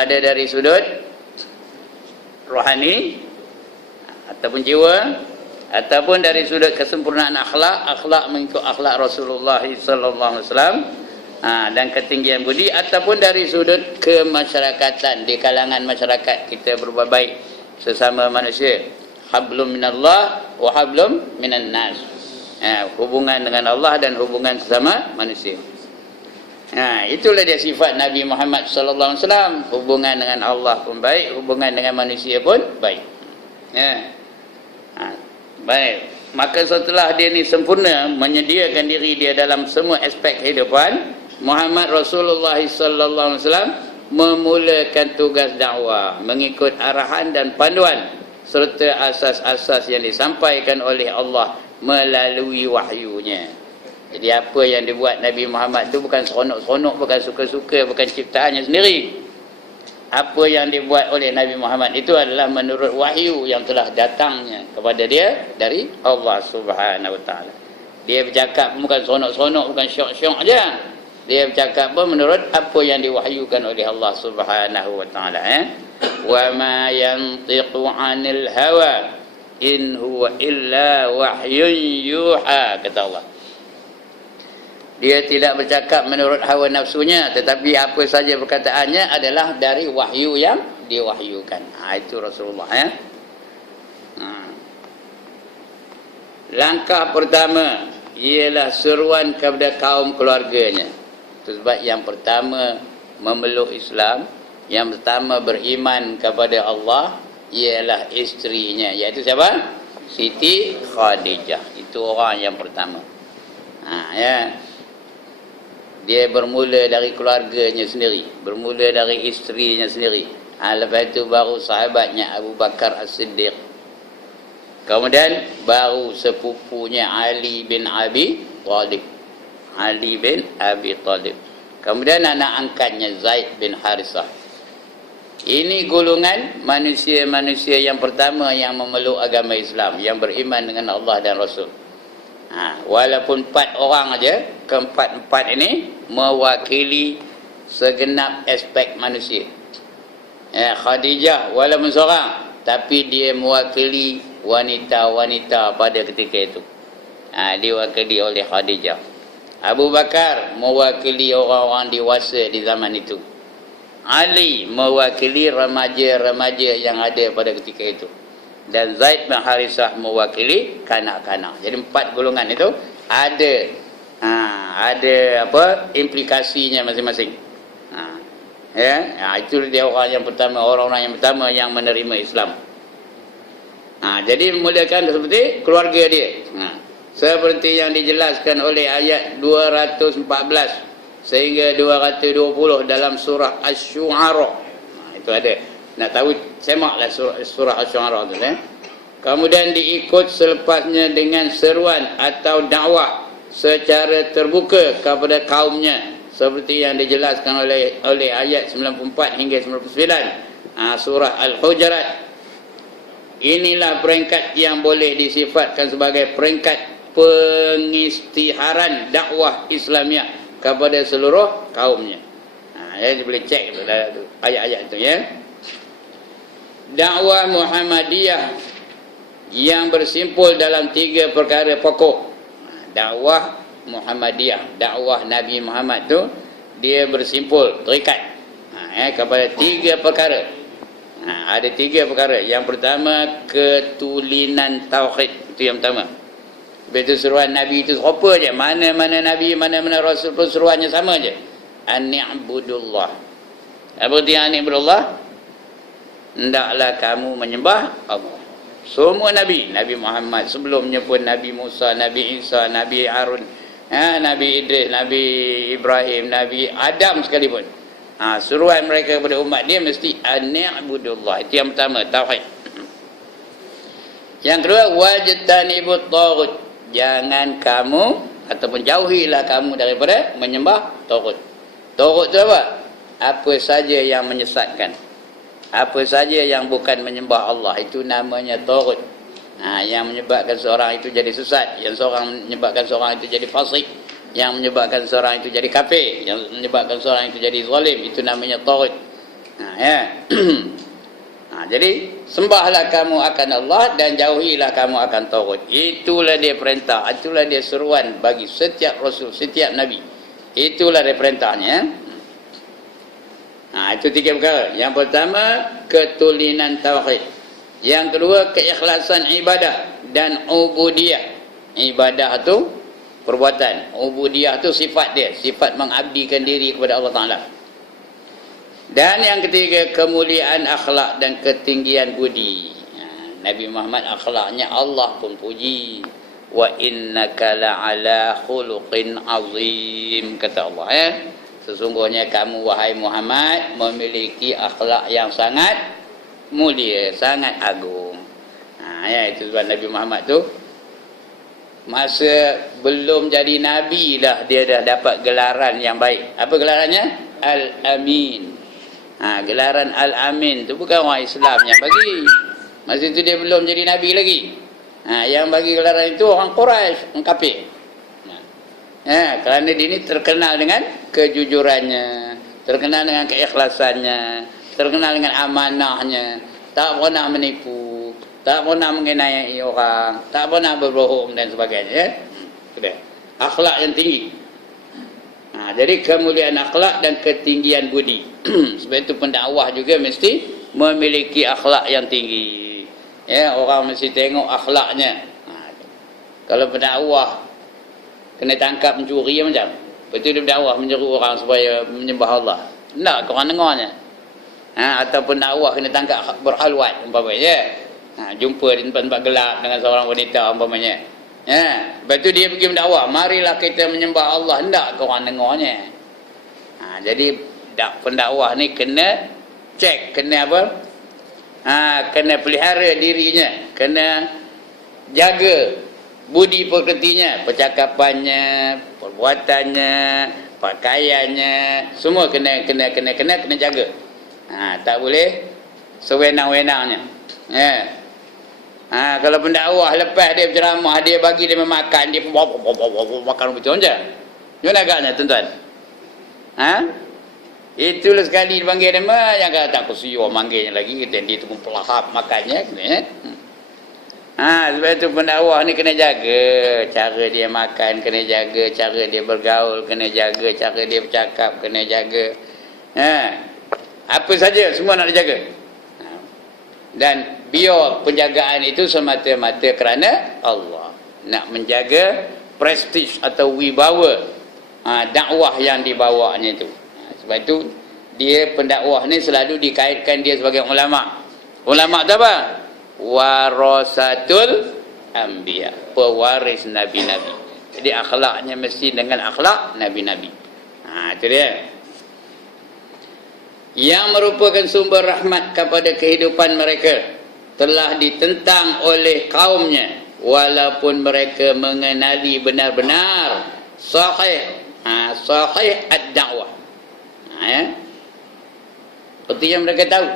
Ada dari sudut rohani ataupun jiwa, ataupun dari sudut kesempurnaan akhlak mengikut akhlak Rasulullah sallallahu alaihi wasallam, dan ketinggian budi, ataupun dari sudut kemasyarakatan, di kalangan masyarakat kita berbuat baik sesama manusia. Hablum minallah wa hablum minan nas. Hubungan dengan Allah dan hubungan sesama manusia. Itulah dia sifat Nabi Muhammad sallallahu alaihi wasallam. Hubungan dengan Allah pun baik, hubungan dengan manusia pun baik. Baik. Maka setelah dia ni sempurna menyediakan diri dia dalam semua aspek kehidupan, Muhammad Rasulullah sallallahu alaihi wasallam memulakan tugas dakwah mengikut arahan dan panduan serta asas-asas yang disampaikan oleh Allah melalui wahyunya. Jadi apa yang dibuat Nabi Muhammad tu bukan seronok-seronok, bukan suka-suka, bukan ciptaannya sendiri. Apa yang dibuat oleh Nabi Muhammad itu adalah menurut wahyu yang telah datangnya kepada dia dari Allah Subhanahu Wa Taala. Dia bercakap bukan seronok-seronok, bukan syok-syok aja. Dia bercakap pun menurut apa yang diwahyukan oleh Allah Subhanahu Wa Taala. Wa ma yantiqu 'anil hawa in huwa illa wahyun yuha, kata Allah. Dia tidak bercakap menurut hawa nafsunya, tetapi apa saja perkataannya adalah dari wahyu yang diwahyukan. Itu Rasulullah. Langkah pertama ialah seruan kepada kaum keluarganya. Itu sebab yang pertama memeluk Islam, yang pertama beriman kepada Allah ialah isterinya, iaitu siapa? Siti Khadijah. Itu orang yang pertama. Dia bermula dari keluarganya sendiri, bermula dari isterinya sendiri. Lepas itu baru sahabatnya Abu Bakar As-Siddiq. Kemudian baru sepupunya Ali bin Abi Talib. Ali bin Abi Talib. Kemudian anak angkatnya Zaid bin Harisah. Ini golongan manusia-manusia yang pertama yang memeluk agama Islam, yang beriman dengan Allah dan Rasul. Walaupun 4 orang aja, keempat-empat ini mewakili segenap aspek manusia. Khadijah walaupun seorang, tapi dia mewakili wanita-wanita pada ketika itu. Diwakili oleh Khadijah. Abu Bakar mewakili orang-orang dewasa di zaman itu. Ali mewakili remaja-remaja yang ada pada ketika itu. Dan Zaid bin Harisah mewakili kanak-kanak. Jadi 4 golongan itu ada implikasinya masing-masing. Itu dia orang yang pertama, orang-orang yang pertama yang menerima Islam. Jadi memulakan seperti keluarga dia. Seperti yang dijelaskan oleh ayat 214 sehingga 220 dalam surah Asy-Syu'ara. Itu ada. Nak tahu, semaklah surah Asy-Syu'ara tu. Kemudian diikut selepasnya dengan seruan atau dakwah secara terbuka kepada kaumnya seperti yang dijelaskan oleh ayat 94 hingga 99 surah Al-Hujurat. Inilah peringkat yang boleh disifatkan sebagai peringkat pengisytiharan dakwah Islamiah kepada seluruh kaumnya. Dia boleh cek ayat-ayat itu ya. Dakwah Muhammadiyah yang bersimpul dalam 3 perkara pokok. Dakwah Muhammadiyah, dakwah Nabi Muhammad tu dia bersimpul, terikat kepada 3 perkara. Ada 3 perkara. Yang pertama, ketulinan tauhid. Itu yang pertama. Betul, seruan Nabi itu serupa je. Mana-mana Nabi, mana-mana Rasul pun seruannya sama je. An-ni'budullah. Apa arti an-ni'budullah? Hendaklah kamu menyembah Allah. Semua Nabi, Nabi Muhammad sebelumnya pun, Nabi Musa, Nabi Isa, Nabi Harun, Nabi Idris, Nabi Ibrahim, Nabi Adam sekalipun. Seruan mereka kepada umat dia mesti an-ni'budullah. Itu yang pertama, tauhid. Yang kedua, wajtanibut taghut. Jangan kamu ataupun jauhilah kamu daripada menyembah taghut. Taghut itu apa? Apa saja yang menyesatkan, apa saja yang bukan menyembah Allah, itu namanya taghut. Yang menyebabkan seorang itu jadi sesat, yang menyebabkan seorang itu jadi fasik, yang menyebabkan seorang itu jadi kafir, yang menyebabkan seorang itu jadi zalim, itu namanya taghut. Ya. Jadi sembahlah kamu akan Allah dan jauhilah kamu akan taghut. Itulah dia perintah, itulah dia seruan bagi setiap rasul, setiap nabi. Itulah dia perintahnya. Itu 3 perkara. Yang pertama, ketulinan tauhid. Yang kedua, keikhlasan ibadah dan ubudiyah. Ibadah tu perbuatan, ubudiyah tu sifat dia, sifat mengabdikan diri kepada Allah Taala. Dan yang ketiga, kemuliaan akhlak dan ketinggian budi. Nabi Muhammad akhlaknya Allah pun puji. Wa innaka la'ala khuluqin azim, kata Allah ya. Sesungguhnya kamu wahai Muhammad memiliki akhlak yang sangat mulia, sangat agung. Ya, itu sebab Nabi Muhammad tu masa belum jadi nabi dah dia dah dapat gelaran yang baik. Apa gelarannya? Al-Amin. Gelaran Al-Amin tu bukan orang Islam yang bagi. Masa itu dia belum jadi nabi lagi. Yang bagi gelaran itu orang Quraisy, orang kafir. Kerana dia ini terkenal dengan kejujurannya, terkenal dengan keikhlasannya, terkenal dengan amanahnya, tak pernah menipu, tak pernah mengenai orang, tak pernah berbohong dan sebagainya. Akhlak yang tinggi. Jadi kemuliaan akhlak dan ketinggian budi. Sebab itu pendakwah juga mesti memiliki akhlak yang tinggi. Ya, orang mesti tengok akhlaknya. Kalau pendakwah kena tangkap mencuri macam, betul dia berdakwah menyeru orang supaya menyembah Allah. Tak, korang dengarnya. Ataupun dakwah kena tangkap berhalwat umpamanya. Jumpa di tempat-tempat gelap dengan seorang wanita umpamanya. Lepas tu dia pergi mendakwah, marilah kita menyembah Allah. Tak, korang dengarnya. Jadi pendakwah ni kena cek, kena apa? Kena pelihara dirinya, kena jaga budi pekertinya, percakapannya, perbuatannya, pakaiannya, semua kena jaga. Tak boleh sewenang-wenangnya. Kalau pendakwah lepas dia berceramah, dia bagi dia memakan, dia makan betul je. Gimana agaknya tuan-tuan? Itulah sekali dipanggil nama, yang kata tak kusiyo manggilnya lagi, kita dia tu pun pelahap makannya. Sebab itu pendakwah ni kena jaga cara dia makan, kena jaga cara dia bergaul, kena jaga cara dia bercakap, kena jaga. Apa saja semua nak dijaga. Dan biar penjagaan itu semata-mata kerana Allah. Nak menjaga prestige atau wibawa dakwah yang dibawanya itu. Sebab itu dia pendakwah ni selalu dikaitkan dia sebagai ulama. Ulama tu apa? Warasatul anbiya, pewaris nabi-nabi. Jadi akhlaknya mesti dengan akhlak nabi-nabi. Itu dia. Yang merupakan sumber rahmat kepada kehidupan mereka telah ditentang oleh kaumnya walaupun mereka mengenali benar-benar sahih ad-da'wah. Seperti yang mereka tahu,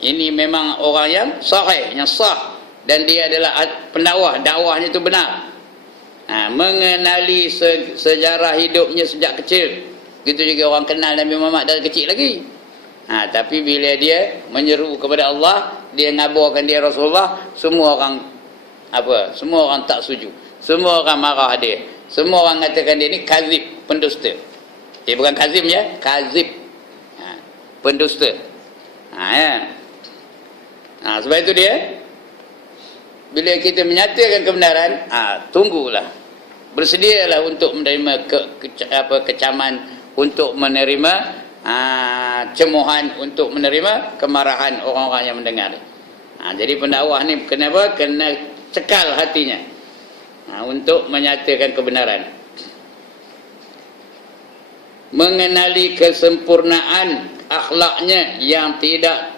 ini memang orang yang sahih, yang sah, dan dia adalah pendakwah, dakwahnya itu benar. Mengenali sejarah hidupnya sejak kecil. Gitu juga orang kenal Nabi Muhammad dari kecil lagi. Tapi bila dia menyeru kepada Allah, dia ngabarkan dia Rasulullah, semua orang tak setuju. Semua orang marah dia. Semua orang katakan dia ni kazib, pendusta. Dia bukan kazim ya, kazib. Pendusta. Sebab itu dia, bila kita menyatakan kebenaran, tunggulah, bersedialah untuk menerima kecaman, untuk menerima cemohan, untuk menerima kemarahan orang-orang yang mendengar. Jadi pendakwah ni kenapa? Kena cekal hatinya untuk menyatakan kebenaran. Mengenali kesempurnaan akhlaknya yang tidak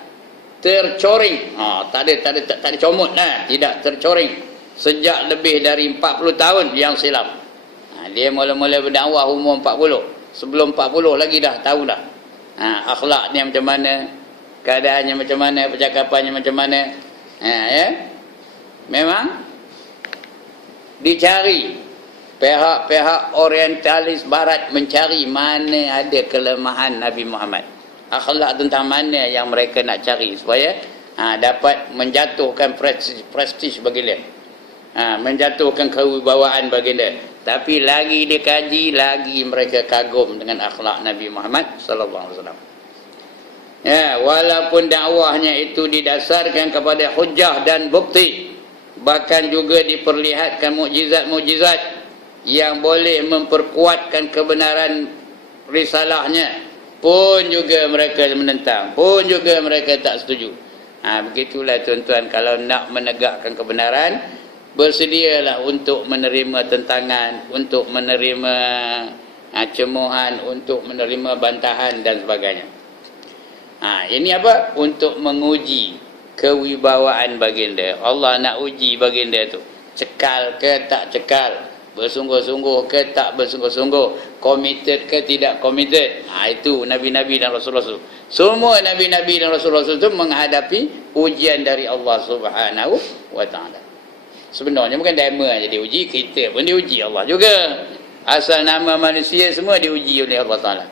tercoreng. Tak ada comot lah, tidak tercoreng sejak lebih dari 40 tahun yang silam. Dia mula-mula berdakwah umur 40. Sebelum 40 lagi dah tahu dah. Akhlaknya macam mana, keadaannya macam mana, percakapannya macam mana. Memang dicari. Pihak-pihak orientalis barat mencari mana ada kelemahan Nabi Muhammad. Akhlak tentang mana yang mereka nak cari supaya dapat menjatuhkan prestige baginda, menjatuhkan kewibawaan baginda. Tapi lagi dia kaji, lagi mereka kagum dengan akhlak Nabi Muhammad sallallahu alaihi wasallam. Ya, walaupun dakwahnya itu didasarkan kepada hujah dan bukti, bahkan juga diperlihatkan mukjizat-mukjizat yang boleh memperkuatkan kebenaran risalahnya, pun juga mereka menentang, pun juga mereka tak setuju. Begitulah tuan-tuan, kalau nak menegakkan kebenaran, bersedialah untuk menerima tentangan, untuk menerima cemohan, untuk menerima bantahan dan sebagainya. Ini apa? Untuk menguji kewibawaan baginda. Allah nak uji baginda tu, cekal ke tak cekal, bersungguh-sungguh ke tak bersungguh-sungguh, committed ke tidak committed. Itu Nabi-Nabi dan Rasul-Rasul. Semua Nabi-Nabi dan Rasul-Rasul itu menghadapi ujian dari Allah Subhanahu wa ta'ala. Sebenarnya bukan demo aja diuji, kita pun diuji Allah juga. Asal nama manusia semua diuji oleh Allah Ta'ala.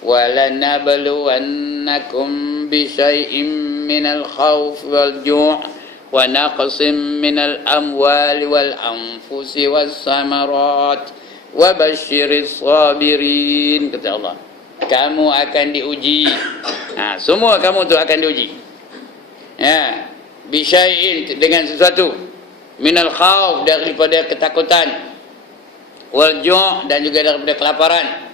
وَلَنَبْلُوَنَّكُمْ بِشَيْءٍ مِّنَ الْخَوْفِ وَالْجُوعِ وَنَقْصٍ مِّنَ الْأَمْوَالِ وَالْأَنفُسِ وَالثَّمَرَاتِ وَبَشِّرِ الصَّابِرِينَ. Kata Allah, kamu akan diuji. Semua kamu tu akan diuji. Bisyai'in, dengan sesuatu, minal khauf, daripada ketakutan, wal ju', dan juga daripada kelaparan,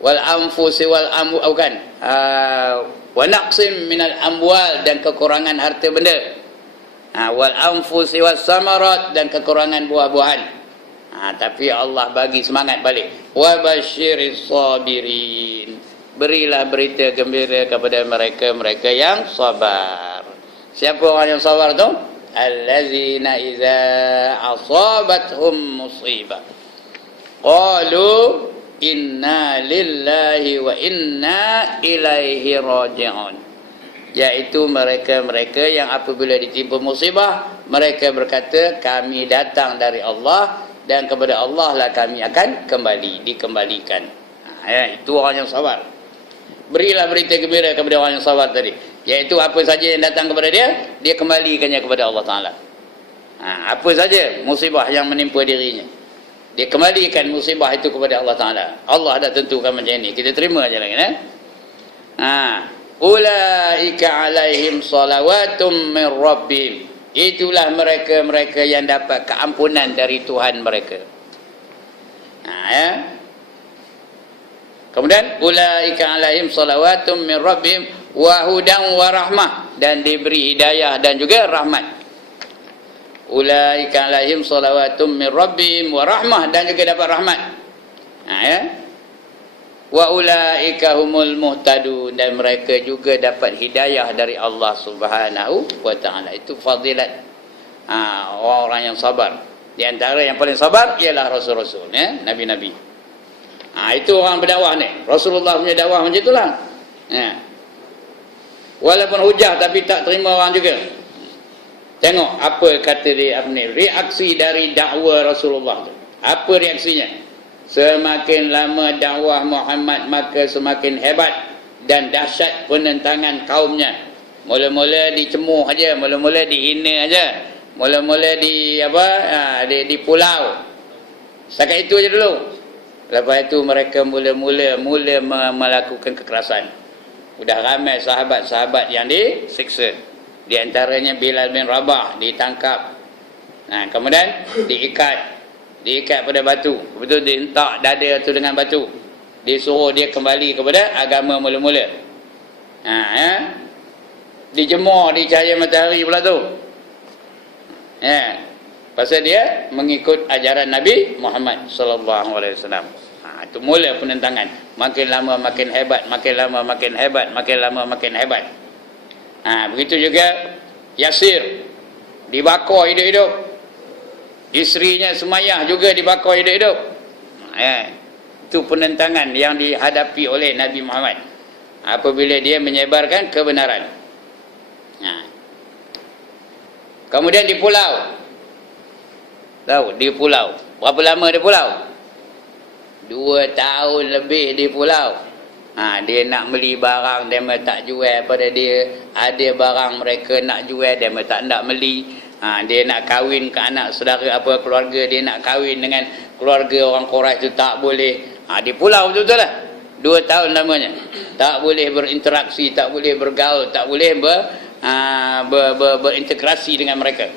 wal anfusi wal bukan, wa naqsim minal amwal, dan kekurangan harta benda, wal anfusi was samarat, dan kekurangan buah-buahan. Tapi Allah bagi semangat balik, wa basyiris sabirin, berilah berita gembira kepada mereka yang sabar. Siapa orang yang sabar tu? Allazina idza asabathum musibah qalu inna lillahi wa inna ilaihi raji'un. Yaitu mereka-mereka yang apabila ditimpa musibah, mereka berkata, kami datang dari Allah dan kepada Allah lah kami akan dikembalikan. Itu orang yang sabar. Berilah berita gembira kepada orang yang sabar tadi, iaitu apa saja yang datang kepada dia, dia kembalikannya kepada Allah Ta'ala. Apa saja musibah yang menimpa dirinya, dia kembalikan musibah itu kepada Allah Ta'ala. Allah dah tentukan macam ini, kita terima je lagi. Ulaika alaihim salawatum min rabbihim, itulah mereka-mereka yang dapat keampunan dari Tuhan mereka. Kemudian ulaika alaihim salawatum min rabbihim wa hudan wa rahmah, dan diberi hidayah dan juga rahmat. Ulaika alaihim salawatum min rabbihim wa rahmah, dan juga dapat rahmat. Wa ulaika humul muhtadun, dan mereka juga dapat hidayah dari Allah Subhanahu wa ta'ala. Itu fadilat orang-orang yang sabar. Di antara yang paling sabar ialah rasul-rasul, nabi-nabi. Itu orang berdakwah ni. Rasulullah punya dakwah macam itulah. Walaupun hujah tapi tak terima orang juga. Tengok apa kata dia, reaksi dari dakwah Rasulullah tu. Apa reaksinya? Semakin lama dakwah Muhammad, maka semakin hebat dan dahsyat penentangan kaumnya. Mula-mula dicemuh aja, mula-mula dihina aja, mula-mula di pulau. Setakat itu aja dulu. Lepas itu mereka mula melakukan kekerasan. Sudah ramai sahabat-sahabat yang disiksa. Di antaranya Bilal bin Rabah ditangkap. Kemudian diikat pada batu. Betul, dihentak dada tu dengan batu. Disuruh dia kembali kepada agama mula-mula. Dijemur di cahaya matahari pula tu. Pasal dia mengikut ajaran Nabi Muhammad sallallahu alaihi wasallam. Itu mula penentangan. Makin lama makin hebat, makin lama makin hebat, makin lama makin hebat. Begitu juga Yasir dibakar hidup-hidup. Isterinya Sumayyah juga dibakar hidup-hidup. Itu penentangan yang dihadapi oleh Nabi Muhammad apabila dia menyebarkan kebenaran. Kemudian di pulau. Tahu, di pulau. Berapa lama di pulau? 2 tahun lebih di pulau. Dia nak beli barang, dia tak jual pada dia. Ada barang mereka nak jual, dia tak nak beli. Dia nak kahwin ke anak saudara apa keluarga, dia nak kahwin dengan keluarga orang Quraisy tu tak boleh. Di pulau betul-betul lah. 2 tahun lamanya. Tak boleh berinteraksi, tak boleh bergaul, tak boleh berintegrasi dengan mereka.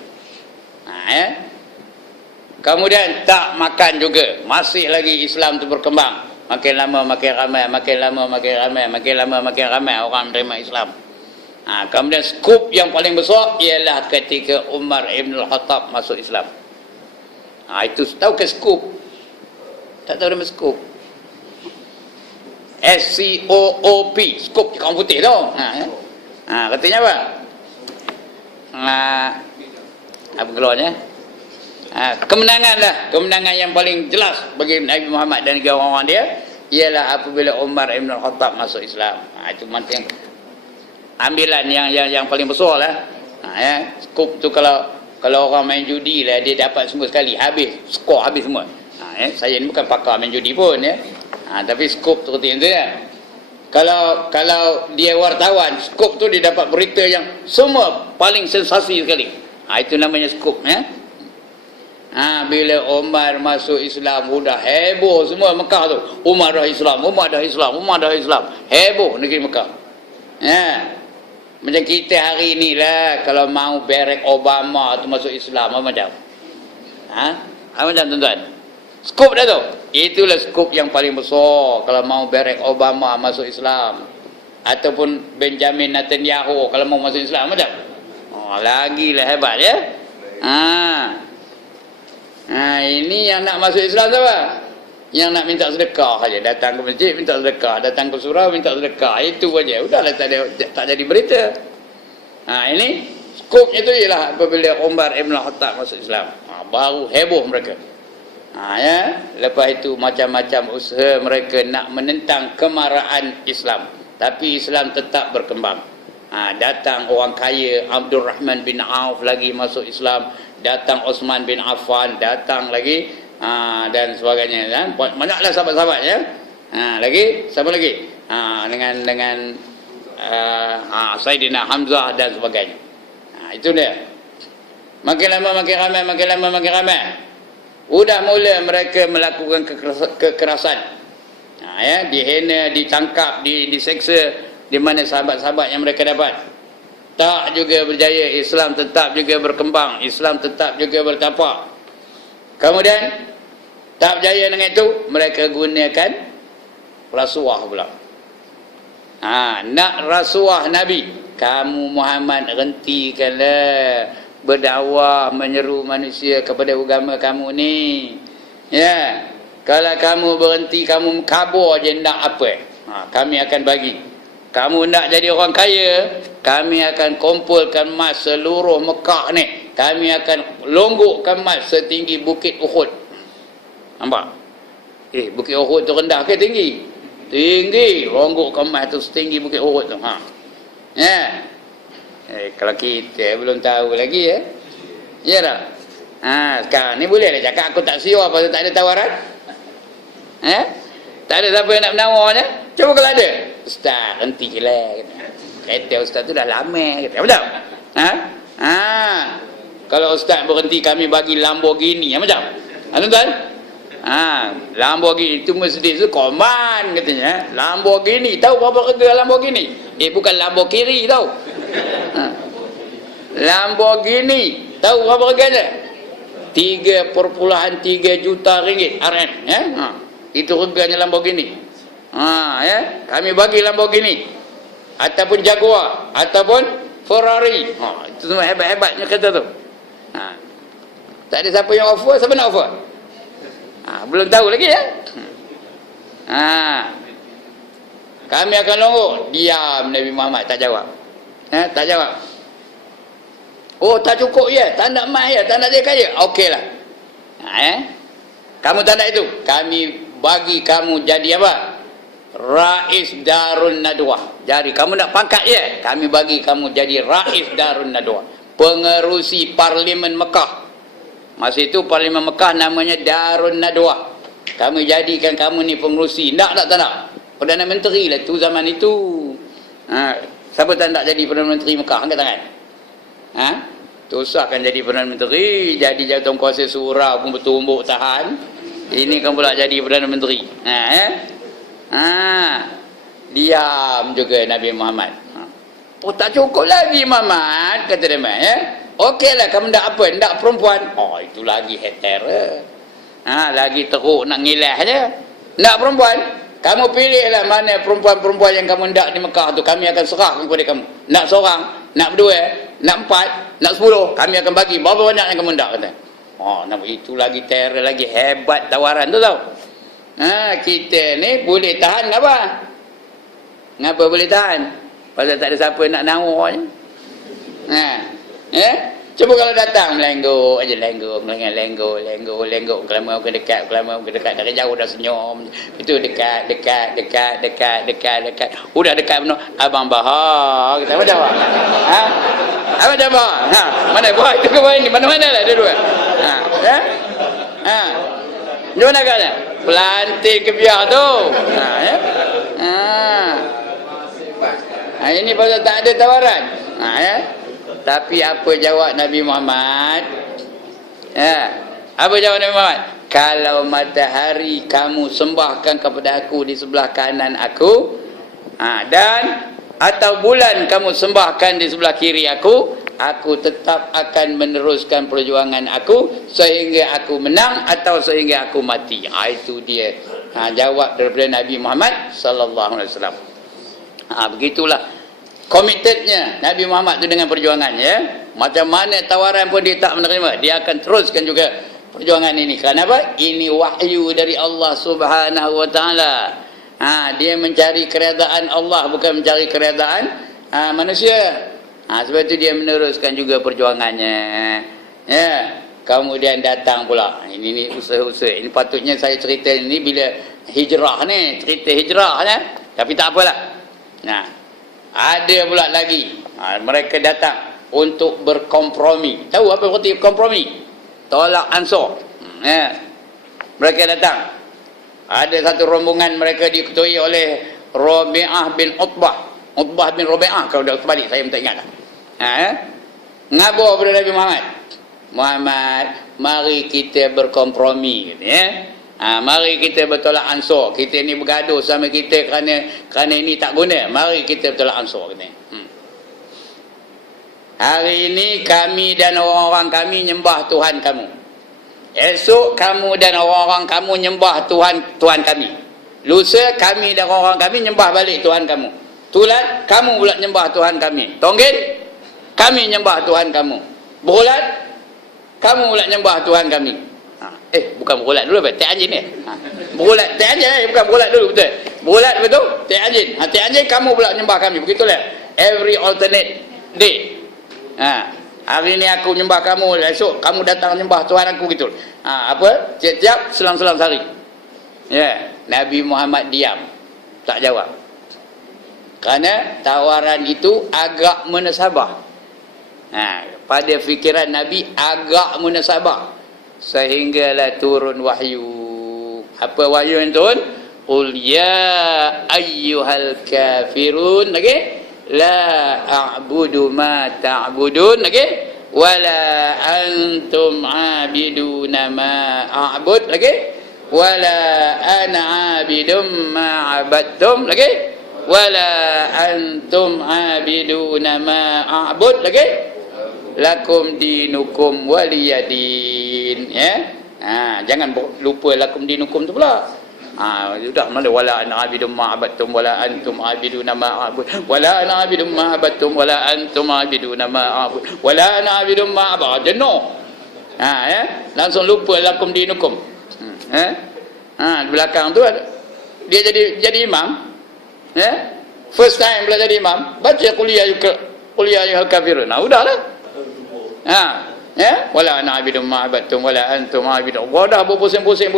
Kemudian tak makan juga. Masih lagi Islam tu berkembang. Makin lama makin ramai, makin lama makin ramai, makin lama makin ramai orang menerima Islam. Kemudian skup yang paling besar ialah ketika Umar Ibn Al-Khattab masuk Islam. Itu tahu ke skup? Tak tahu nama skup? SCOOP, skup kaum putih tu. Katanya apa? Apa keluarnya? Kemenangan lah, kemenangan yang paling jelas bagi Nabi Muhammad dan orang-orang dia ialah apabila Umar Ibn Al-Khattab masuk Islam. Itu penting. Ambilan yang paling besar lah. Skup tu kalau orang main judi lah, dia dapat semua sekali, habis, skor habis semua. Saya ni bukan pakar main judi pun ya. Tapi skup tu ketika itu ya. Kalau dia wartawan, skup tu dia dapat berita yang semua paling sensasi sekali. Itu namanya skup ya. Bila Umar masuk Islam, sudah heboh semua Mekah tu. Umar dah Islam, Umar dah Islam, Umar dah Islam. Heboh negeri Mekah. Macam kita hari ni lah, kalau mau Barack Obama tu masuk Islam, macam macam tuan-tuan. Skop dah tu. Itulah skop yang paling besar kalau mau Barack Obama masuk Islam. Ataupun Benjamin Netanyahu kalau mau masuk Islam, macam. Lagilah hebat ya. Ini yang nak masuk Islam siapa? Yang nak minta sedekah saja, datang ke masjid minta sedekah, datang ke surau minta sedekah, itu saja. Udahlah, tak jadi berita. Ini skopnya tu ialah apabila Umar Ibn Khattab masuk Islam. Baru heboh mereka. Lepas itu macam-macam usaha mereka nak menentang kemarahan Islam, tapi Islam tetap berkembang. Datang orang kaya Abdul Rahman bin Auf lagi masuk Islam, datang Osman bin Affan, datang lagi dan sebagainya. Banyaklah sahabat-sahabat ya. Lagi siapa lagi? Dengan Saidina Hamzah dan sebagainya. Itu dia. Makin lama makin ramai, makin lama makin ramai. Udah mula mereka melakukan kekerasan. Dihina, ditangkap, diseksa. Di mana sahabat-sahabat yang mereka dapat. Tak juga berjaya. Islam tetap juga berkembang, Islam tetap juga bertapak. Kemudian tak berjaya dengan itu, mereka gunakan rasuah pula. Nak rasuah Nabi, kamu Muhammad hentikanlah berdakwah menyeru manusia kepada agama kamu ni. Kalau kamu berhenti, kamu kabur je nak apa? Kami akan bagi. Kamu nak jadi orang kaya, kami akan kumpulkan emas seluruh Mekah ni. Kami akan longgokkan emas setinggi Bukit Uhud. Nampak? Bukit Uhud tu rendah ke tinggi? Tinggi. Longgokkan emas tu setinggi Bukit Uhud tu. Kalau kita belum tahu lagi ya. Ya tak? Sekarang ni boleh dah cakap aku tak siur pasal tak ada tawaran? Tak ada siapa yang nak menawarnya? Cuba kalau ada. Ustaz, henti je lah. Kata ustaz tu dah lama. Kata, betul? Kalau ustaz berhenti, kami bagi Lamborghini. Macam? Tuan-tuan? Lamborghini itu Mercedes tu koman katanya. Lamborghini. Tahu berapa harga Lamborghini? Bukan Lamborghini tahu. Lamborghini. Tahu berapa harganya? 3.3 juta ringgit RM. Itu harganya Lamborghini. Kami bagi Lamborghini ataupun Jaguar ataupun Ferrari. Itu semua hebat-hebatnya kata tu. Tak ada siapa yang offer. Siapa nak offer? Belum tahu lagi ya. Kami akan longgok. Diam Nabi Muhammad, tak jawab. Tak jawab. Oh, tak cukup ya, tak nak emas ya, tak nak dia kaya. Okeylah. Kamu tak nak itu, kami bagi kamu jadi apa? Rais Darun Nadwah. Jadi kamu nak pangkat ya, kami bagi kamu jadi Rais Darun Nadwah, pengerusi Parlimen Mekah. Masa itu Parlimen Mekah namanya Darun Nadwah. Kami jadikan kamu ni pengerusi. Nak tak nak? Perdana Menteri lah tu zaman itu. Siapa tak nak jadi Perdana Menteri Mekah? Angkat tangan. Susah kan jadi Perdana Menteri, jadi jawatan kuasa surau pun bertumbuk tahan. Ini kan pula jadi Perdana Menteri. Diam juga Nabi Muhammad. Oh tak cukup lagi Muhammad, kata dia. Okeylah kamu ndak apa, ndak perempuan. Oh itu lagi hetera. Lagi teruk nak ngilah je. Ndak perempuan, kamu pilihlah mana perempuan-perempuan yang kamu ndak di Mekah tu, kami akan serahkan kepada kamu. Nak seorang, nak berdua, nak 4, nak 10, kami akan bagi berapa banyak yang kamu ndak, kata. Nampak itu lagi terror, lagi hebat tawaran tu tau. Kita ni boleh tahan apa? Ngapa boleh tahan? Pasal tak ada siapa nak nawar je. Cuba kalau datang lenggok aja, lenggok kelama ke dekat, dari jauh dah senyum. Itu dekat. Udah dekat benar, abang Bahar kita macam apa? Abang Bahar. Mana buat itu ke ini? Mana-mana lah dua-dua. Gimana katanya? Pelantin ke biar tu. Ini pasal tak ada tawaran. Tapi apa jawab Nabi Muhammad? Apa jawab Nabi Muhammad? Kalau matahari kamu sembahkan kepada aku di sebelah kanan aku, dan atau bulan kamu sembahkan di sebelah kiri aku tetap akan meneruskan perjuangan aku sehingga aku menang atau sehingga aku mati. Itu dia jawab daripada Nabi Muhammad sallallahu alaihi wasallam. Begitulah komitednya Nabi Muhammad tu dengan perjuangannya. Macam mana tawaran pun dia tak menerima, dia akan teruskan juga perjuangan ini. Kenapa? Ini wahyu dari Allah Subhanahu wa taala. Dia mencari keredaan Allah, bukan mencari keredaan manusia. Sebab itu dia meneruskan juga perjuangannya. Kemudian datang pula. Ini usaha-usaha. Ini patutnya saya cerita ini bila hijrah ni, cerita hijrah ni. Tapi tak apalah. Ada pula lagi. Mereka datang untuk berkompromi. Tahu apa berarti kompromi? Tolak Ansor. Mereka datang. Ada satu rombongan, mereka diketuai oleh Rabi'ah bin Utbah bin Rabi'ah. Kalau dah terbalik saya tak ingat. Ngabur kepada Nabi Muhammad, mari kita berkompromi, mari kita bertolak Ansor. Kita ni bergaduh sama kita kerana ini tak guna. Mari kita bertolak Ansor, Hari ini kami dan orang-orang kami nyembah Tuhan kamu. Esok kamu dan orang-orang kamu nyembah Tuhan kami. Lusa kami dan orang-orang kami nyembah balik Tuhan kamu. Tulat kamu pula nyembah Tuhan kami. Tonggin kami nyembah Tuhan kamu. Berulat kamu pula nyembah Tuhan kami. Bukan berulat dulu, Tek Anjin ni. Berulat Tek Anjin, bukan berulat dulu, betul. Berulat betul, Tek Anjin. Tek Anjin kamu pula nyembah kami. Begitulah. Every alternate day. Hari ni aku nyembah kamu, esok kamu datang nyembah Tuhan aku, gitu. Apa? Tiap-tiap selang-selang sehari. Nabi Muhammad diam, tak jawab. Kerana tawaran itu agak menasabah. Pada fikiran Nabi agak menasabah. Sehinggalah turun wahyu. Apa wahyu yang turun? Qul ya ayyuhal kafirun, la a'budu ma ta'budun, wala antum 'abiduna ma a'bud, wala ana 'abidum ma 'abadtum, wala antum 'abiduna ma a'bud, lakum dinukum waliyadin. Jangan lupa lakum dinukum tu pula. Sudah mana wala ana abidum ma abattum wala antum abiduna ma abud wala ana abidum ma abattum wala antum abiduna ma abud wala ana abidum ma abad. Jenuh. Langsung lupa lakum dinukum. Di belakang tu dia jadi imam. First time belajar jadi imam, baca kuliah yang kafirun. Udahlah. Wala ana abidum ma abattum wala antum abidun. Dah berpusing-pusing.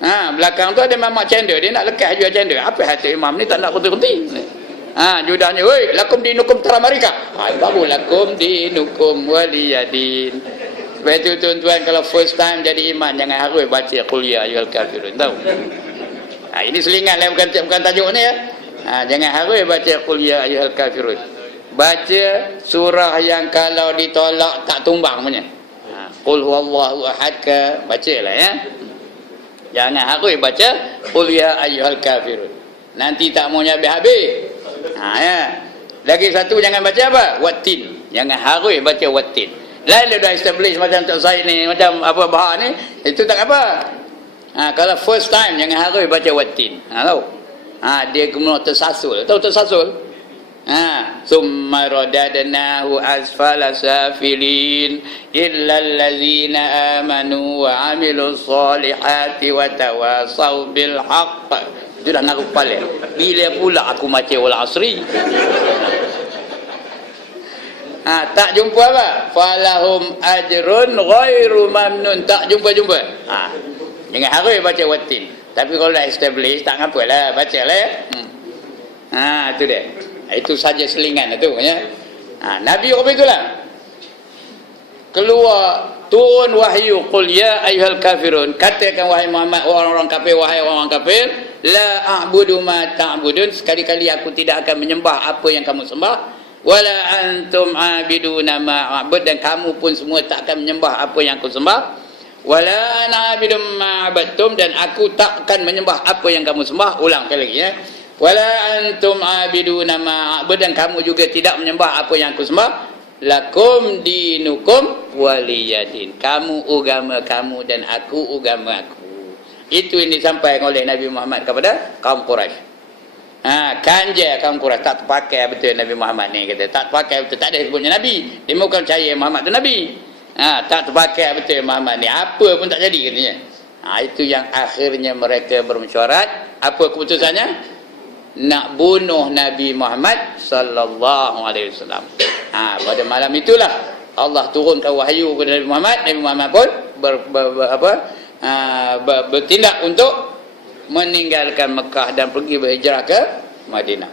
Belakang tu ada mamak cender, dia nak lekas jual cender. Apa hati imam ni tak nak berhenti. Judahnya, woi, lakum dinukum tara marika. Baru lakum dinukum waliyadin. Sebab itu tuan-tuan, kalau first time jadi imam, jangan harus baca kuliah ayyuhal kafirun, tahu. Ini selingan lah, bukan tajuk ni ya. Jangan harus baca qul ya ayyuhal kafirun. Baca surah yang kalau ditolak tak tumbang punya. Qul huwallahu ahad ke, bacalah ya. Jangan harus baca qul ya ayyuhal kafirun. Nanti tak mau habis-habis. Ya. Lagi satu jangan baca apa? Wattin. Jangan harus baca wattin. Lain dia dah establish macam Tok Said ni, macam apa bahar ni, itu tak apa. Kalau first time jangan harus baca wattin. Tahu? Dia kemudian tersasul. Tahu tersasul? Summa radadnahu asfala safilin illa allazina amanu wa amilus solihati wa tawasaw bil haqq. Itu dah ngaku kepala. Bila pula aku baca wal asri? Tak jumpa apa? Falahum ajrun ghairu mamnun. Tak jumpa-jumpa. Jangan harus baca wattin. Tapi kalau dah establish tak apalah, bacalah. Itu dia. Itu saja selingan itu ya. Nabi apa itulah? Keluar turun wahyu qul ya ayyuhal kafirun. Katakan wahai Muhammad, orang-orang kafir, wahai orang kafir, la a'budu ma ta'budun. Sekali-kali aku tidak akan menyembah apa yang kamu sembah. Wala antum abiduna ma a'bud, dan kamu pun semua tak akan menyembah apa yang aku sembah. Wala ana abidum ma abadtum, dan aku tak akan menyembah apa yang kamu sembah. Ulang sekali lagi ya. Wala antum abiduna ma a'bud, dan kamu juga tidak menyembah apa yang aku sembah. Lakum dinukum waliyadin. Kamu agama kamu dan aku agama aku. Itu yang disampaikan oleh Nabi Muhammad kepada kaum Quraisy. Kanja kaum Quraisy tak terpakai betul Nabi Muhammad ni, kata tak terpakai betul, tak ada sebutnya Nabi. Dia bukan percaya Muhammad tu Nabi. Tak terpakai betul Muhammad ni, apa pun tak jadi katanya. Itu yang akhirnya mereka bermesyuarat. Apa keputusannya? Nak bunuh Nabi Muhammad sallallahu alaihi wasallam. Pada malam itulah Allah turunkan wahyu kepada Nabi Muhammad. Nabi Muhammad pun bertindak untuk meninggalkan Mekah dan pergi berhijrah ke Madinah.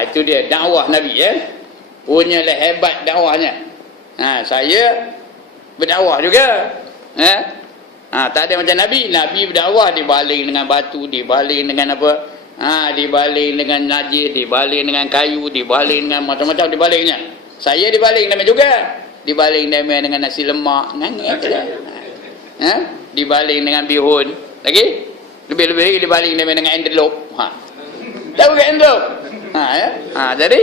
Itu dia dakwah Nabi ya. Punyalah hebat dakwahnya. Saya berdakwah juga. Tak ada macam Nabi. Nabi berdakwah dibaling dengan batu, dibaling dengan apa? Dibaling dengan najis, dibaling dengan kayu, dibaling dengan macam-macam dibalingnya. Saya dibaling nama juga. Dibaling nama dengan nasi lemak, ngangit saja. Dibaling dengan bihun. Lagi? Lebih-lebih lagi dibaling dengan envelope. Tahu ke envelope? Jadi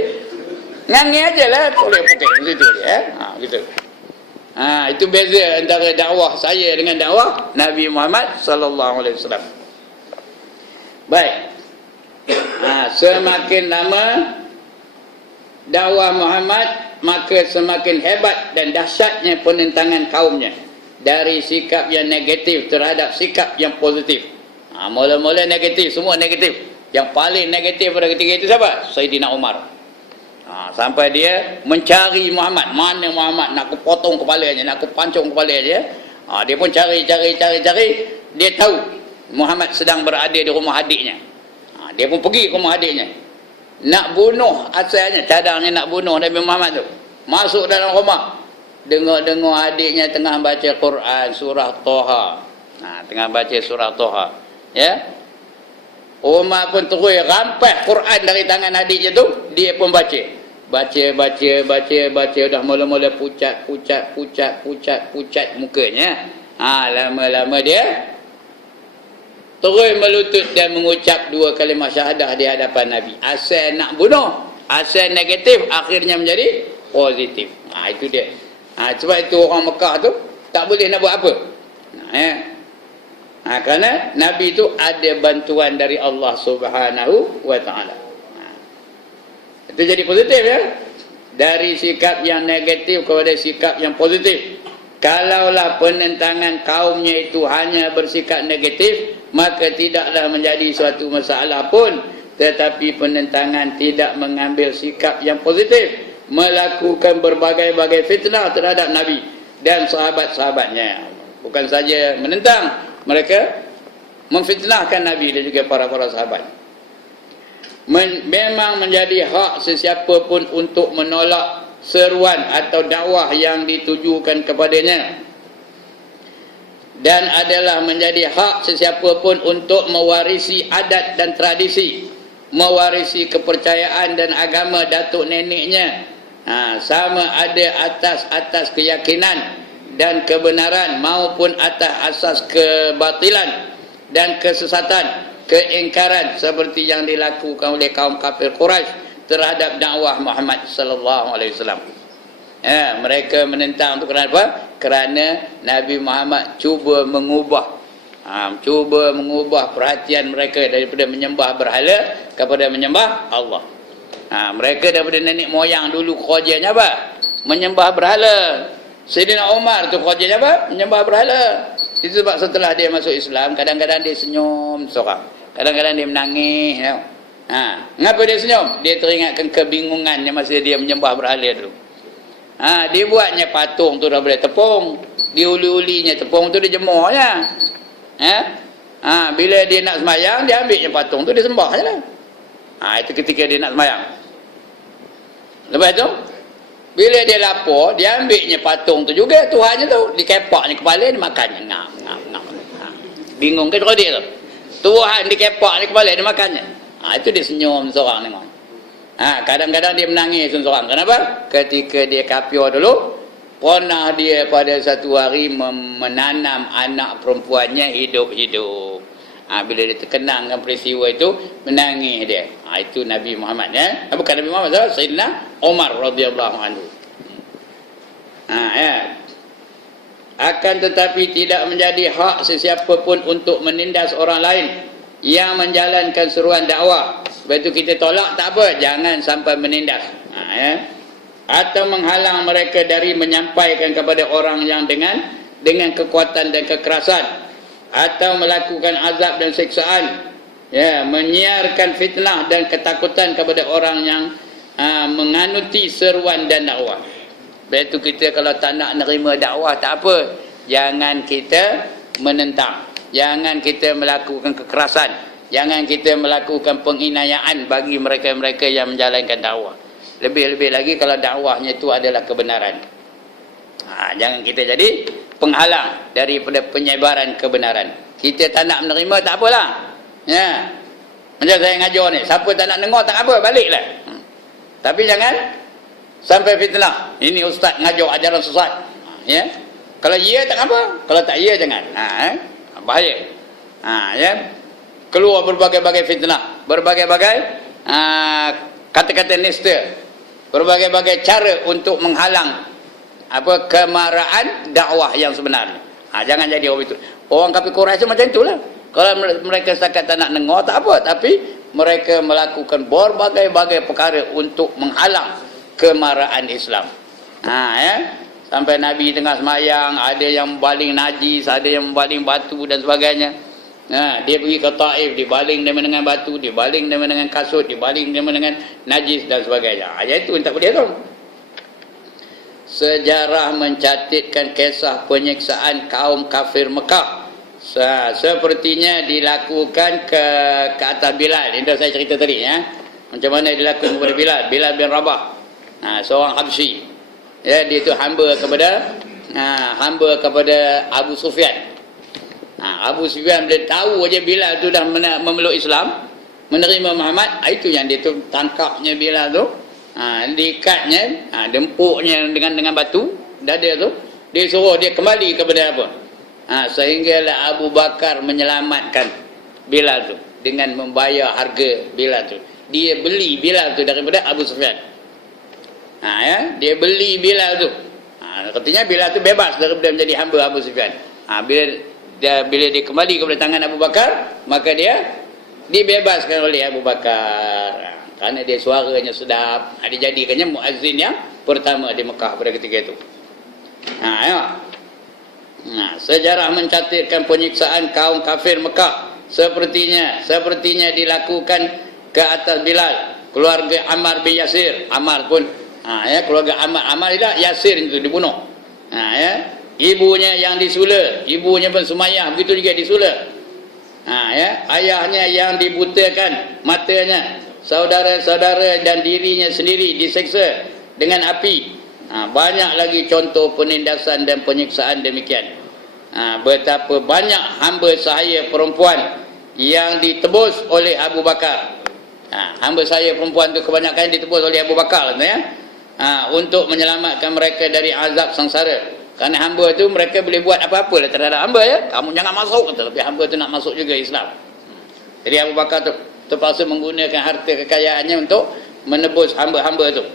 ngangit ajalah, boleh pakai situ dia. Gitu. Itu beza antara dakwah saya dengan dakwah Nabi Muhammad sallallahu alaihi wasallam. Baik. Semakin lama dakwah Muhammad, maka semakin hebat dan dahsyatnya penentangan kaumnya dari sikap yang negatif terhadap sikap yang positif. Mula-mula negatif, semua negatif. Yang paling negatif pada ketika itu siapa? Sayyidina Umar. Sampai dia mencari Muhammad. Mana Muhammad? Nak aku potong kepalanya, nak aku pancung kepalanya dia. Dia pun cari. Dia tahu Muhammad sedang berada di rumah adiknya. Dia pun pergi ke rumah adiknya. Nak bunuh, asalnya cadangnya nak bunuh Nabi Muhammad tu. Masuk dalam rumah. Dengar-dengar adiknya tengah baca Quran, surah Toha. Tengah baca surah Toha. Ya. Umar pun terus rampas Quran dari tangan adiknya tu, dia pun baca. Baca, dah mula-mula pucat mukanya. Lama-lama dia terus melutut dan mengucap dua kalimah syahadah di hadapan Nabi. Asal nak bunuh, asal negatif, akhirnya menjadi positif. Itu dia. Sebab itu orang Mekah tu tak boleh nak buat apa. Kerana Nabi itu ada bantuan dari Allah Subhanahu wa ta'ala. Itu jadi positif ya. Dari sikap yang negatif kepada sikap yang positif. Kalaulah penentangan kaumnya itu hanya bersikap negatif, maka tidaklah menjadi suatu masalah pun. Tetapi penentangan tidak mengambil sikap yang positif, melakukan berbagai-bagai fitnah terhadap Nabi dan sahabat-sahabatnya. Bukan saja menentang, mereka memfitnahkan Nabi dan juga para sahabat. Memang menjadi hak sesiapa pun untuk menolak seruan atau dakwah yang ditujukan kepadanya dan adalah menjadi hak sesiapa pun untuk mewarisi adat dan tradisi, mewarisi kepercayaan dan agama datuk neneknya, sama ada atas keyakinan dan kebenaran maupun atas asas kebatilan dan kesesatan, keingkaran seperti yang dilakukan oleh kaum kafir Quraisy terhadap dakwah Muhammad sallallahu alaihi wasallam. Mereka menentang itu kerana apa? Kerana Nabi Muhammad cuba mengubah perhatian mereka daripada menyembah berhala kepada menyembah Allah. Mereka daripada nenek moyang dulu kerjanya apa? Menyembah berhala. Sayyidina Umar tu kerjanya apa? Menyembah berhala. Itu sebab setelah dia masuk Islam, kadang-kadang dia senyum seorang, kadang-kadang dia menangis. Mengapa dia senyum? Dia teringatkan kebingungannya masa dia menyembah berhala dulu. Dia buatnya patung tu daripada tepung, diuli-ulinya tepung tu dia jemurnya. Bila dia nak semayang, dia ambilnya patung tu, dia sembah je lah. Itu ketika dia nak semayang. Lepas tu, bila dia lapar, dia ambilnya patung tu juga, Tuhannya tu, dikepaknya kepala, dia makannya. Ngam. Bingung kan dia tu? Tuhan dikepaknya kepala, dia makannya. Itu dia senyum seorang tengok. Kadang-kadang dia menangis seorang. Kenapa? Ketika dia kafir dulu, pernah dia pada satu hari menanam anak perempuannya hidup-hidup. Bila dia terkenang dengan peristiwa itu, menangis dia. Itu Nabi Muhammad, bukan Nabi Muhammad, Sayyidina Umar radhiyallahu anhu. Akan tetapi tidak menjadi hak sesiapa pun untuk menindas orang lain yang menjalankan seruan dakwah. Sebab itu kita tolak, tak apa, jangan sampai menindas. Atau menghalang mereka dari menyampaikan kepada orang yang dengan kekuatan dan kekerasan, atau melakukan azab dan siksaan, menyiarkan fitnah dan ketakutan kepada orang yang menganuti seruan dan dakwah. Sebab itu kita kalau tak nak nerima dakwah, tak apa, jangan kita menentang, jangan kita melakukan kekerasan, jangan kita melakukan penginayaan bagi mereka-mereka yang menjalankan dakwah. Lebih-lebih lagi kalau dakwahnya itu adalah kebenaran. Jangan kita jadi penghalang daripada penyebaran kebenaran. Kita tak nak menerima, tak apalah. Macam saya ngajar ni, siapa tak nak dengar, tak apa, baliklah. Tapi jangan sampai fitnah. Ini ustaz ngajar ajaran sesat. Kalau ya tak apa, kalau tak ya jangan. Bahaya. Keluar berbagai-bagai fitnah, berbagai-bagai kata-kata nista, berbagai-bagai cara untuk menghalang kemarahan dakwah yang sebenar. Jangan jadi orang itu. Orang kafir Quraisy macam itulah. Kalau mereka setakat tak nak dengar, tak apa, tapi mereka melakukan berbagai-bagai perkara untuk menghalang kemarahan Islam. Sampai Nabi tengah semayang, ada yang baling najis, ada yang baling batu dan sebagainya. Dia pergi ke Taif, dibaling dengan batu, dibaling dengan kasut, dibaling dengan najis dan sebagainya. Itu yang tak boleh tu. Sejarah mencatatkan kisah penyiksaan kaum kafir Mekah sepertinya dilakukan ke atas Bilal. Ini dah saya cerita tadi, macam mana dilakukan kepada Bilal bin Rabah, seorang Habsyi. Dia itu hamba kepada Abu Sufyan. Abu Sufyan bila tahu aja Bilal tu dah memeluk Islam, menerima Muhammad, itu yang dia tu tangkapnya Bilal tu, diikatnya, dempuknya dengan batu dada tu, dia suruh dia kembali kepada apa? Sehinggalah Abu Bakar menyelamatkan Bilal tu dengan membayar harga Bilal tu. Dia beli Bilal tu daripada Abu Sufyan. Dia beli Bilal tu. Artinya Bilal tu bebas daripada menjadi hamba Abu Sufyan. Bila dia kembali kepada tangan Abu Bakar, maka dia dibebaskan oleh Abu Bakar. Kerana dia suaranya sedap, dijadikannya muazzin yang pertama di Mekah pada ketika itu. Sejarah mencatatkan penyiksaan kaum kafir Mekah sepertinya dilakukan ke atas Bilal, keluarga Ammar bin Yasir. Ammar pun keluarga Ammar tidak, Yasir itu dibunuh. Ibunya yang disula, ibunya pun Sumayyah begitu juga disula. Ayahnya yang dibutakan matanya, saudara-saudara dan dirinya sendiri diseksa dengan api. Banyak lagi contoh penindasan dan penyiksaan demikian. Betapa banyak hamba sahaya perempuan yang ditebus oleh Abu Bakar. Hamba sahaya perempuan tu kebanyakan ditebus oleh Abu Bakar ya. Untuk menyelamatkan mereka dari azab sengsara. Kerana hamba tu mereka boleh buat apa-apa lah terhadap hamba ya. Kamu jangan masuk kata, tapi hamba tu nak masuk juga Islam. Jadi Abu Bakar tu terpaksa menggunakan harta kekayaannya untuk menebus hamba-hamba tu.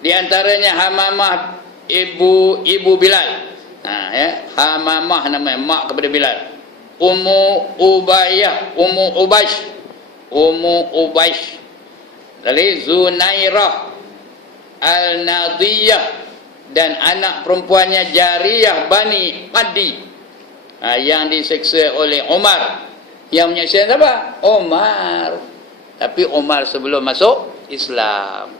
Di antaranya Hamamah ibu Bilal. Hamamah namanya, mak kepada Bilal. Ummu Ubaish. Lalu Zunairah Al-Nadiyah dan anak perempuannya Jariyah Bani Adi, yang diseksa oleh Umar. Yang menyeksa siapa? Umar. Tapi Umar sebelum masuk Islam.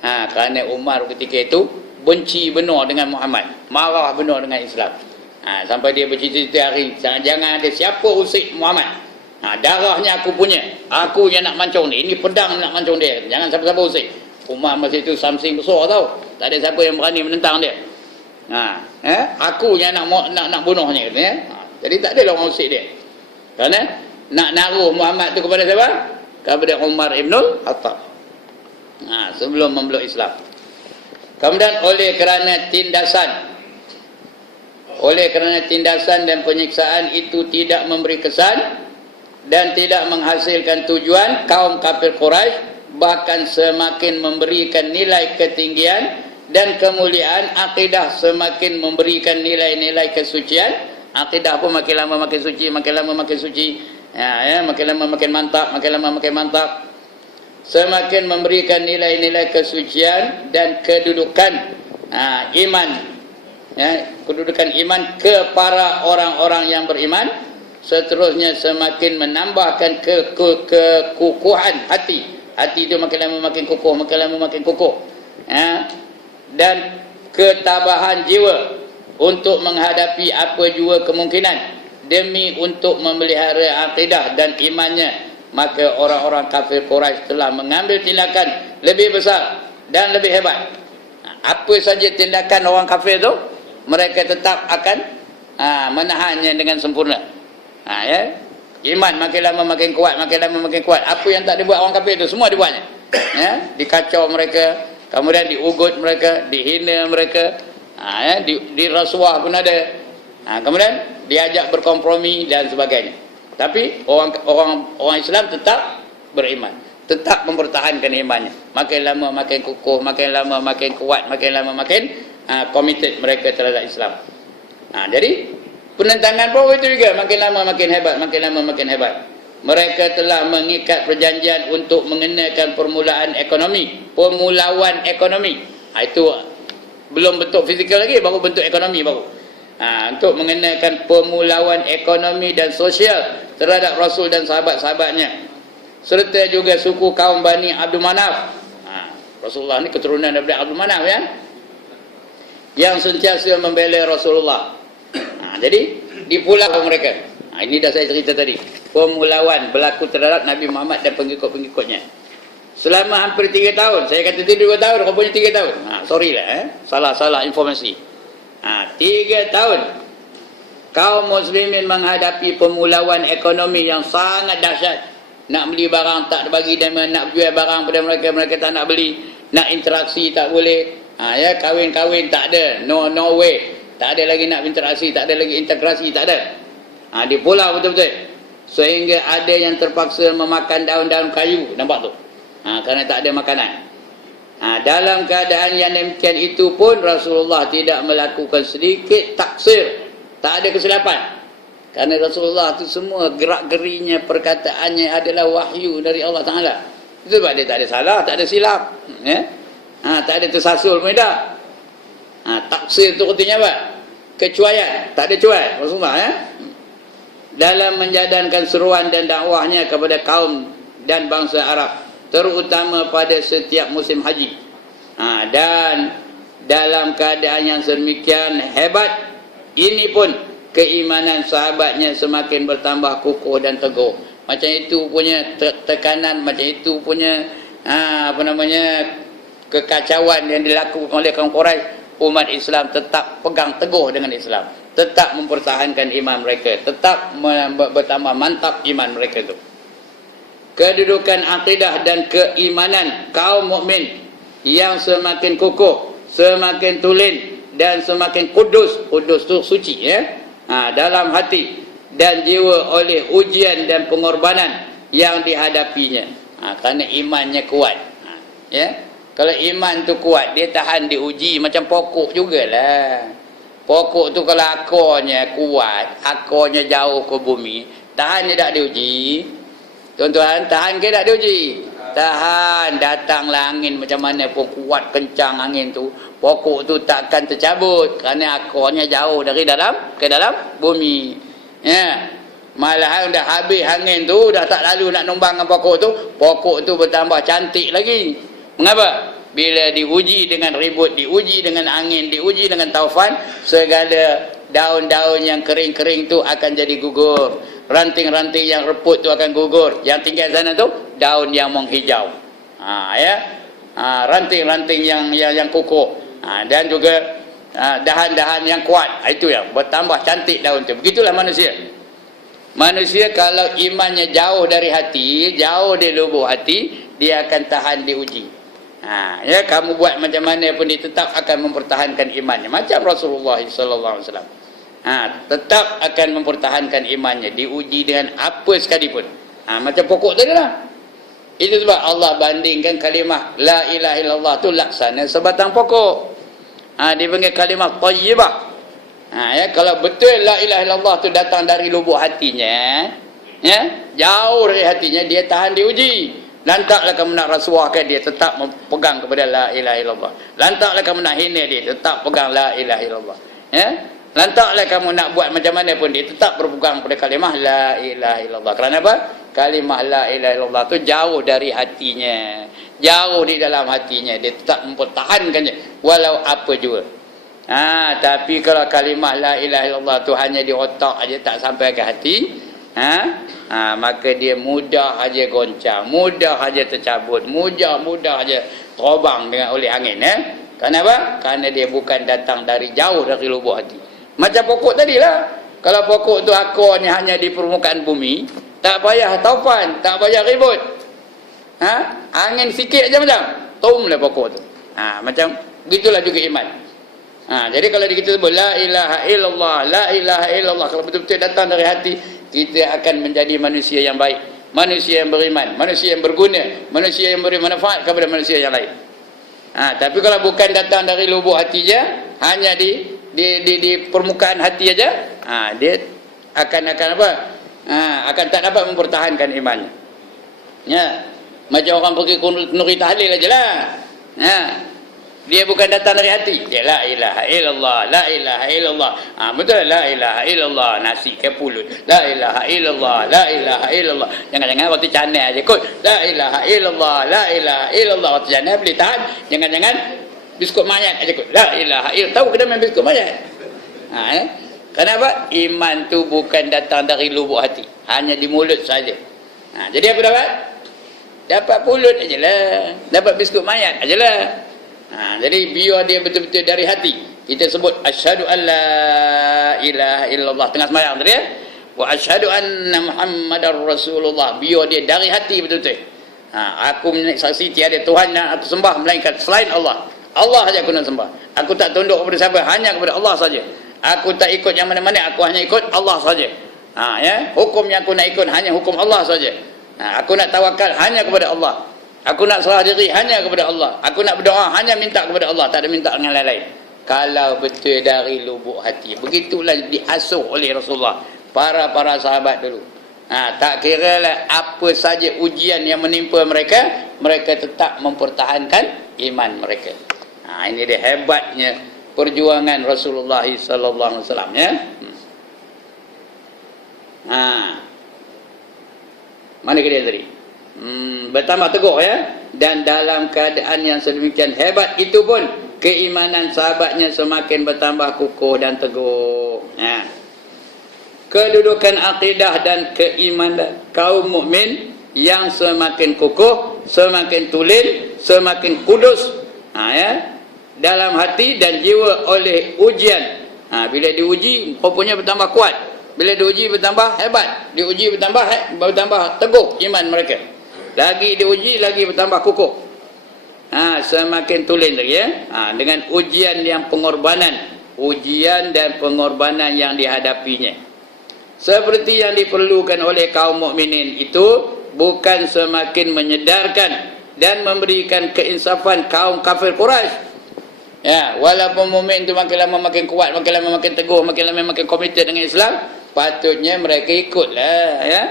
Kerana Umar ketika itu benci benar dengan Muhammad, marah benar dengan Islam. Sampai dia bercerita hari, jangan ada siapa usik Muhammad. Darahnya aku punya, aku yang nak mancung dia, ini pedang nak mancung dia, jangan siapa-siapa usik. Umar masa itu something besar tau, tak ada siapa yang berani menentang dia. Aku yang nak bunuhnya katanya. Jadi tak ada orang usik dia. Kerana nak naruh Muhammad tu kepada siapa? Kepada Umar Ibnul Khattab. Sebelum memeluk Islam. Kemudian oleh kerana tindasan dan penyiksaan itu tidak memberi kesan dan tidak menghasilkan tujuan, kaum kafir Quraisy bahkan semakin memberikan nilai ketinggian dan kemuliaan akidah, semakin memberikan nilai-nilai kesucian. Akidah pun makin lama makin suci, makin lama makin suci, makin lama makin mantap, makin lama makin mantap. Semakin memberikan nilai-nilai kesucian dan kedudukan iman, kedudukan iman kepada orang-orang yang beriman. Seterusnya semakin menambahkan kekukuhan hati. Hati itu makin lama makin kukuh, makin lama makin kukuh. Dan ketabahan jiwa untuk menghadapi apa jua kemungkinan demi untuk memelihara akidah dan imannya. Maka orang-orang kafir Quraisy telah mengambil tindakan lebih besar dan lebih hebat. Apa saja tindakan orang kafir itu, mereka tetap akan menahannya dengan sempurna. Iman makin lama makin kuat, makin lama makin kuat. Apa yang tak dibuat orang kafir itu, semua dibuatnya. Dikacau mereka, kemudian diugut mereka, dihina mereka, dirasuah pun ada. Kemudian diajak berkompromi dan sebagainya. Tapi orang Islam tetap beriman, tetap mempertahankan imannya. Makin lama makin kukuh, makin lama makin kuat, makin lama makin committed mereka terhadap Islam. Jadi penentangan pun itu juga makin lama makin hebat, makin lama makin hebat. Mereka telah mengikat perjanjian untuk mengenakan permulaan ekonomi, pemulauan ekonomi. Itu belum bentuk fizikal lagi, baru bentuk ekonomi baru. Untuk mengenakan pemulauan ekonomi dan sosial terhadap Rasul dan sahabat-sahabatnya, serta juga suku kaum Bani Abdul Manaf. Rasulullah ni keturunan daripada Abdul Manaf yang sentiasa membela Rasulullah. Jadi dipulau mereka. Ini dah saya cerita tadi. Pemulauan berlaku terhadap Nabi Muhammad dan pengikut-pengikutnya selama hampir 3 tahun. Saya kata 2 tahun, rupanya 3 tahun. Sorry lah, salah informasi. 3 tahun kaum muslimin menghadapi pemulauan ekonomi yang sangat dahsyat. Nak beli barang tak bagi dia, nak jual barang pada mereka, mereka tak nak beli. Nak interaksi tak boleh. Kahwin-kahwin tak ada, no way. Tak ada lagi nak interaksi, tak ada lagi integrasi, tak ada. Dipulau betul-betul. Sehingga ada yang terpaksa memakan daun-daun kayu, nampak tu. Kerana tak ada makanan. Dalam keadaan yang demikian itu pun Rasulullah tidak melakukan sedikit taksir, tak ada kesilapan. Kerana Rasulullah itu semua gerak-gerinya, perkataannya adalah wahyu dari Allah Ta'ala. Itu sebab dia tak ada salah, tak ada silap, tak ada tersasul pun dah. Taksir itu artinya apa? Kecuaian, tak ada cuai Rasulullah. Dalam menjalankan seruan dan dakwahnya kepada kaum dan bangsa Arab, terutama pada setiap musim haji. Dan dalam keadaan yang sedemikian hebat ini pun keimanan sahabatnya semakin bertambah kukuh dan teguh. Macam itu punya tekanan, macam itu punya kekacauan yang dilakukan oleh kaum Quraisy, umat Islam tetap pegang teguh dengan Islam. tetap mempertahankan iman mereka, tetap bertambah mantap iman mereka itu. Kedudukan akidah dan keimanan kaum mukmin yang semakin kukuh, semakin tulen dan semakin kudus tu suci ya, dalam hati dan jiwa oleh ujian dan pengorbanan yang dihadapinya. Kerana imannya kuat. Ya. Kalau iman tu kuat, dia tahan diuji macam pokok jugalah. Pokok tu kalau akarnya kuat, akarnya jauh ke bumi, tahan dia tak diuji. Tuan-tuan, tahan ke tak diuji? Tahan. Datanglah angin macam mana pun kuat kencang angin tu, pokok tu takkan tercabut kerana akarnya jauh dari dalam ke dalam bumi. Ya. Malahan dah habis angin tu, dah tak lalu nak numbangkan pokok tu bertambah cantik lagi. Mengapa? Bila diuji dengan ribut, diuji dengan angin, diuji dengan taufan, segala daun-daun yang kering-kering tu akan jadi gugur. Ranting-ranting yang reput tu akan gugur. Yang tinggal sana tu daun yang menghijau. Ranting-ranting yang kukuh. Dan juga dahan-dahan yang kuat. Itu yang bertambah cantik daun tu. Begitulah manusia. Manusia kalau imannya jauh dari hati, jauh di lubuk hati, dia akan tahan diuji. Ya, kamu buat macam mana pun dia tetap akan mempertahankan imannya. Macam Rasulullah sallallahu alaihi wasallam. Tetap akan mempertahankan imannya diuji dengan apa sekalipun. Macam pokok tadi lah. Itu sebab Allah bandingkan kalimah la ilaha illallah tu laksana sebatang pokok. Dipanggil kalimah thayyibah. Ya, kalau betul la ilaha illallah tu datang dari lubuk hatinya, ya, jauh dari hatinya, dia tahan diuji. Lantaklah kamu nak rasuahkan dia, tetap pegang kepada la ilaha illallah. Lantaklah kamu nak hina dia, tetap pegang la ilaha illallah. Ya? Lantaklah kamu nak buat macam mana pun dia tetap berpegang pada kalimah la ilaha illallah. Kerana apa? Kalimah la ilaha illallah tu jauh dari hatinya, jauh di dalam hatinya, dia tetap mempertahankannya walau apa juga. Tapi kalau kalimah la ilaha illallah tu hanya di otak aja, tak sampai ke hati, maka dia mudah aja goncang, mudah aja tercabut, mudah aja terbang dengan oleh angin. Kenapa? Kerana dia bukan datang dari jauh dari lubuk hati. Macam pokok tadilah. Kalau pokok tu akarnya hanya di permukaan bumi, tak payah taufan, tak payah ribut. Angin sikit aja macam tumlah pokok tu. Macam gitulah juga iman. Jadi kalau kita sebut la ilaha illallah, la ilaha illallah, kalau betul-betul datang dari hati, kita akan menjadi manusia yang baik, manusia yang beriman, manusia yang berguna, manusia yang beri manfaat kepada manusia yang lain. Tapi kalau bukan datang dari lubuk hati je, hanya di permukaan hati aja, dia akan apa? Akan tak dapat mempertahankan imannya. Ya, macam orang pergi nuri tahlil aja lah. Dia bukan datang dari hati. Dia la ilaha illallah, la ilaha illallah. Betul la ilaha illallah, nasi ke pulut. La ilaha illallah, la ilaha illallah. Jangan-jangan waktu canai aja kot. La ilaha illallah, la ilaha illallah. Waktu canai boleh tahan. Jangan-jangan biskut mayat aja kot. La ilaha illallah. Tahu kena main biskut mayat? Kenapa? Iman tu bukan datang dari lubuk hati, hanya di mulut saja. Jadi apa dapat? Dapat pulut ajalah, dapat biskut mayat ajalah. Jadi biar dia betul-betul dari hati. Kita sebut asyhadu an la ilaha illallah tengah sembahyang tadi ya. Wa asyhadu anna Muhammadar Rasulullah. Biar dia dari hati betul-betul. Aku menyaksikan tiada Tuhan yang aku sembah melainkan selain Allah. Allah saja aku nak sembah. Aku tak tunduk kepada siapa, hanya kepada Allah saja. Aku tak ikut yang mana-mana, aku hanya ikut Allah saja. Ya, hukum yang aku nak ikut hanya hukum Allah saja. Aku nak tawakal hanya kepada Allah. Aku nak serah diri hanya kepada Allah. Aku nak berdoa hanya minta kepada Allah, tak ada minta dengan lain-lain. Kalau betul dari lubuk hati. Begitulah diasuh oleh Rasulullah, para sahabat dulu. Tak kira lah apa saja ujian yang menimpa mereka, mereka tetap mempertahankan iman mereka. Ini dia hebatnya perjuangan Rasulullah sallallahu alaihi wasallam ya. Mana dia tadi? Bertambah teguh ya. Dan dalam keadaan yang sedemikian hebat itu pun, keimanan sahabatnya semakin bertambah kukuh dan teguh. Kedudukan akidah dan keimanan kaum mukmin yang semakin kukuh, semakin tulen, semakin kudus dalam hati dan jiwa oleh ujian Bila diuji, rupanya bertambah kuat. Bila diuji bertambah hebat. Diuji bertambah teguh iman mereka. Lagi diuji, lagi bertambah kukuh. Semakin tulen lagi ya. Dengan ujian yang pengorbanan. Ujian dan pengorbanan yang dihadapinya. Seperti yang diperlukan oleh kaum mukminin itu bukan semakin menyedarkan dan memberikan keinsafan kaum kafir Quraisy. Ya, walaupun mukmin itu makin lama makin kuat, makin lama makin teguh, makin lama makin komited dengan Islam, patutnya mereka ikutlah ya.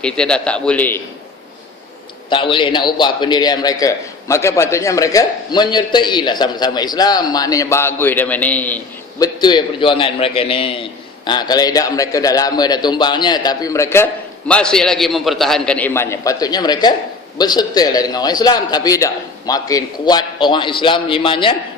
Kita dah tak boleh nak ubah pendirian mereka. Maka patutnya mereka menyertailah sama-sama Islam. Maknanya bagus dah ni. Betul ya perjuangan mereka ni. Kalau tidak mereka dah lama dah tumbangnya, tapi mereka masih lagi mempertahankan imannya. Patutnya mereka bersertalah dengan orang Islam, tapi tidak. Makin kuat orang Islam imannya,